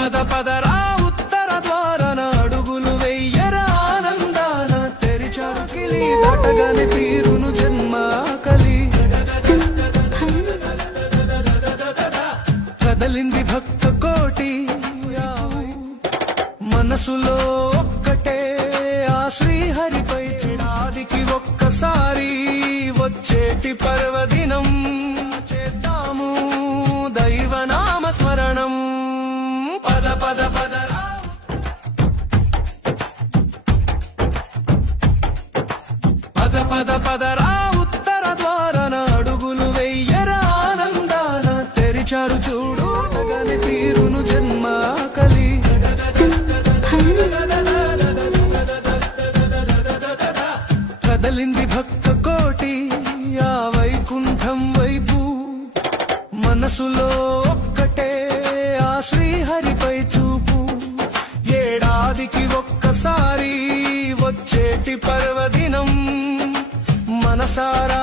పద పదరా ఉత్తర ద్వారన అడుగులు వెయ్యరా ఆనందాన తెరిచారు కిలి దాటగానే తీరును జన్మ కలి కదలింది భక్త కోటి మనసులో ఒక్కటే ఆ శ్రీహరిపై ఏడాదికి ఒక్కసారి వచ్చేటి పర్వదినం చేద్దాము దైవనామ స్మరణం పద పద పదరా పద పద పదరా ఉత్తర ద్వారన అడుగులు వెయ్యరా ఆనందాన తెరిచారు చూడు గని తీరును జన్మ కలి కదలింది భక్త కోటి ఆ వైకుంఠం వైపు మనసులో ఒక్కటే ఆ శ్రీహరిపై చూపు ఏడాదికి ఒక్కసారి వచ్చేటి పర్వదినం మనసారా